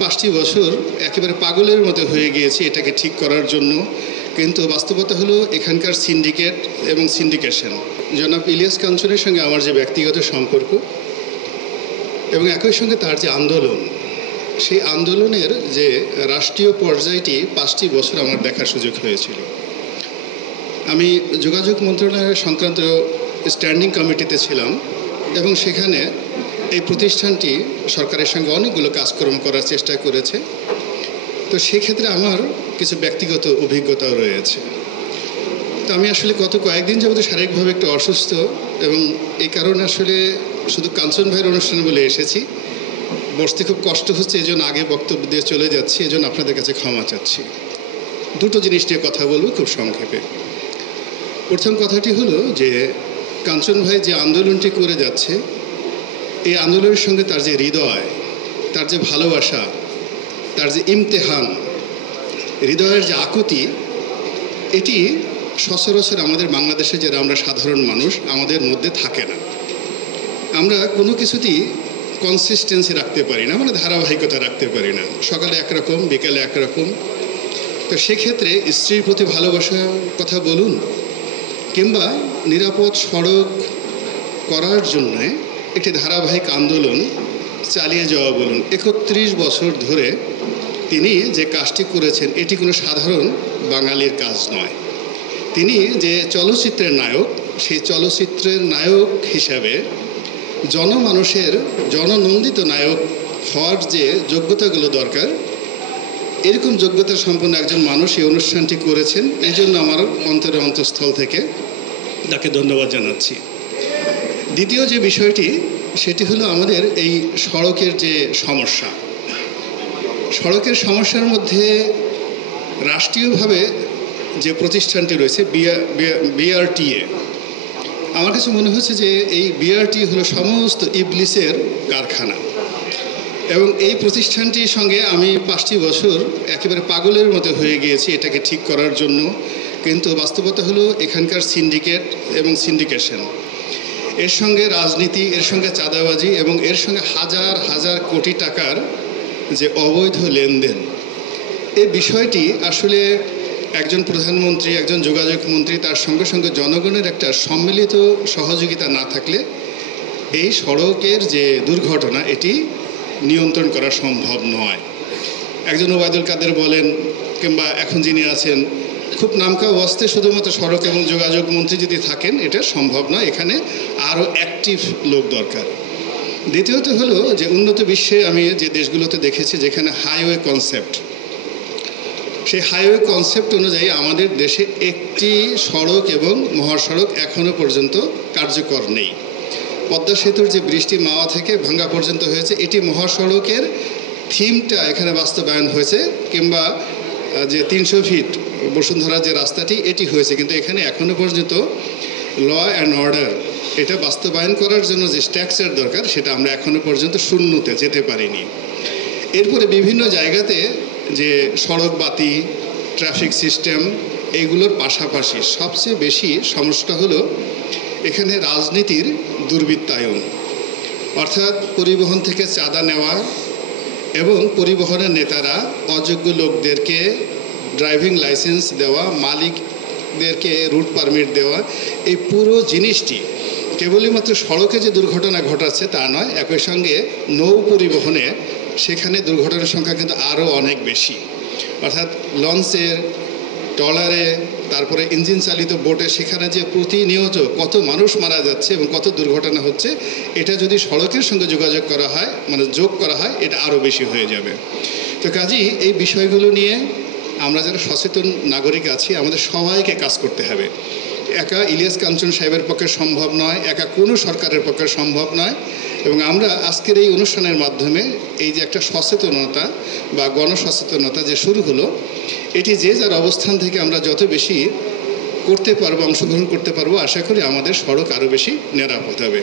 5টি বছর একেবারে পাগলের মতো হয়ে গিয়েছি এটাকে ঠিক করার জন্য, কিন্তু বাস্তবতা হলো এখানকার সিন্ডিকেট এবং সিন্ডিকেশন। জনাব ইলিয়াস কাঞ্চনের সঙ্গে আমার যে ব্যক্তিগত সম্পর্ক এবং একই সঙ্গে তার যে আন্দোলন, সেই আন্দোলনের যে রাষ্ট্রীয় পর্যায়টি 5টি বছর আমার দেখার সুযোগ হয়েছিল। আমি যোগাযোগ মন্ত্রণালয় সংক্রান্ত স্ট্যান্ডিং কমিটিতে ছিলাম এবং সেখানে এই প্রতিষ্ঠানটি সরকারের সঙ্গে অনেকগুলো কাজকর্ম করার চেষ্টা করেছে। তো সেক্ষেত্রে আমার কিছু ব্যক্তিগত অভিজ্ঞতাও রয়েছে। তো আমি আসলে গত কয়েকদিন যাবত শারীরিকভাবে একটু অসুস্থ এবং এই কারণে আসলে শুধু কাঞ্চন ভাইয়ের অনুষ্ঠানে বলে এসেছি। বসতে খুব কষ্ট হচ্ছে, এই জন্য আগে বক্তব্য দিয়ে চলে যাচ্ছি, এই জন্য আপনাদের কাছে ক্ষমা চাচ্ছি। দুটো জিনিস নিয়ে কথা বলবো খুব সংক্ষেপে। প্রথম কথাটি হলো যে কাঞ্চন ভাই যে আন্দোলনটি করে যাচ্ছে, এই আন্দোলনের সঙ্গে তার যে হৃদয়, তার যে ভালোবাসা, তার যে ইমতেহান, হৃদয়ের যে আকুতি, এটি সচরাচর আমাদের বাংলাদেশে যারা আমরা সাধারণ মানুষ আমাদের মধ্যে থাকে না। আমরা কোনো কিছুতেই কনসিস্টেন্সি রাখতে পারি না, মানে ধারাবাহিকতা রাখতে পারি না। সকালে একরকম, বিকালে একরকম। তো সেক্ষেত্রে স্ত্রীর প্রতি ভালোবাসার কথা বলুন কিংবা নিরাপদ সড়ক করার জন্য একটি ধারাবাহিক আন্দোলন চালিয়ে যাওয়া বলুন, 31 বছর ধরে তিনি যে কাজটি করেছেন এটি কোনো সাধারণ বাঙালির কাজ নয়। তিনি যে চলচ্চিত্রের নায়ক, সেই চলচ্চিত্রের নায়ক হিসাবে জনমানুষের জননন্দিত নায়ক হওয়ার যে যোগ্যতাগুলো দরকার, এরকম যোগ্যতা সম্পন্ন একজন মানুষ এই অনুষ্ঠানটি করেছেন। এই জন্য আমার অন্তরের অন্তঃস্থল থেকে তাকে ধন্যবাদ জানাচ্ছি। দ্বিতীয় যে বিষয়টি, সেটি হলো আমাদের এই সড়কের যে সমস্যা। সড়কের সমস্যার মধ্যে রাষ্ট্রীয়ভাবে যে প্রতিষ্ঠানটি রয়েছে বিআরটিএ, আমার কাছে মনে হচ্ছে যে এই বিআরটি হলো সমস্ত ইবলিসের কারখানা এবং এই প্রতিষ্ঠানটির সঙ্গে আমি 5টি বছর একেবারে পাগলের মতো হয়ে গিয়েছি এটাকে ঠিক করার জন্য, কিন্তু বাস্তবতা হলো এখানকার সিন্ডিকেট এবং সিন্ডিকেশন, এর সঙ্গে রাজনীতি, এর সঙ্গে চাঁদাবাজি এবং এর সঙ্গে হাজার হাজার কোটি টাকার যে অবৈধ লেনদেন, এই বিষয়টি আসলে একজন প্রধানমন্ত্রী, একজন যোগাযোগ মন্ত্রী, তার সঙ্গে সঙ্গে জনগণের একটা সম্মিলিত সহযোগিতা না থাকলে এই সড়কের যে দুর্ঘটনা এটি নিয়ন্ত্রণ করা সম্ভব নয়। একজন ওবায়দুল কাদের বলেন কিংবা এখন যিনি আছেন, খুব নামকা ওয়াস্তে শুধুমাত্র সড়ক এবং যোগাযোগ মন্ত্রী যদি থাকেন এটা সম্ভব নয়, এখানে আরও অ্যাক্টিভ লোক দরকার। দ্বিতীয়ত হলো যে উন্নত বিশ্বে আমি যে দেশগুলোতে দেখেছি যেখানে হাইওয়ে কনসেপ্ট, সেই হাইওয়ে কনসেপ্ট অনুযায়ী আমাদের দেশে একটি সড়ক এবং মহাসড়ক এখনও পর্যন্ত কার্যকর নেই। পদ্মা সেতুর যে বৃষ্টি মাওয়া থেকে ভাঙ্গা পর্যন্ত হয়েছে, এটি মহাসড়কের থিমটা এখানে বাস্তবায়ন হয়েছে, কিংবা যে 300 ফিট বসুন্ধরা যে রাস্তাটি এটি হয়েছে, কিন্তু এখানে এখনও পর্যন্ত ল অ্যান্ড অর্ডার এটা বাস্তবায়ন করার জন্য যে স্ট্রাকচার দরকার সেটা আমরা এখনও পর্যন্ত শূন্যতে যেতে পারিনি। এরপরে বিভিন্ন জায়গাতে যে সড়ক বাতি, ট্রাফিক সিস্টেম, এইগুলোর পাশাপাশি সবচেয়ে বেশি সমস্যা হলো এখানে রাজনীতির দুর্বৃত্তায়ন, অর্থাৎ পরিবহন থেকে চাঁদা নেওয়া এবং পরিবহনের নেতারা অযোগ্য লোকদেরকে ড্রাইভিং লাইসেন্স দেওয়া, মালিকদেরকে রুট পারমিট দেওয়া, এই পুরো জিনিসটি কেবলই মাত্র সড়কে যে দুর্ঘটনা ঘটাচ্ছে তা নয়, একই সঙ্গে নৌ পরিবহনে সেখানে দুর্ঘটনার সংখ্যা কিন্তু আরও অনেক বেশি। অর্থাৎ লঞ্চের, ট্রলারে, তারপরে ইঞ্জিন চালিত বোটে সেখানে যে প্রতিনিয়ত কত মানুষ মারা যাচ্ছে এবং কত দুর্ঘটনা হচ্ছে, এটা যদি সড়কের সঙ্গে যোগাযোগ করা হয়, মানে যোগ করা হয়, এটা আরও বেশি হয়ে যাবে। তো কাজেই এই বিষয়গুলো নিয়ে আমরা যারা সচেতন নাগরিক আছি আমাদের সবাইকে কাজ করতে হবে। একা ইলিয়াস কাঞ্চন সাহেবের পক্ষে সম্ভব নয়, একা কোনো সরকারের পক্ষে সম্ভব নয়। এবং আমরা আজকের এই অনুষ্ঠানের মাধ্যমে এই যে একটা সচেতনতা বা গণসচেতনতা যে শুরু হলো, এটি যে যার অবস্থান থেকে আমরা যত বেশি করতে পারবো, অংশগ্রহণ করতে পারবো, আশা করি আমাদের সড়ক আরও বেশি নিরাপদ হবে।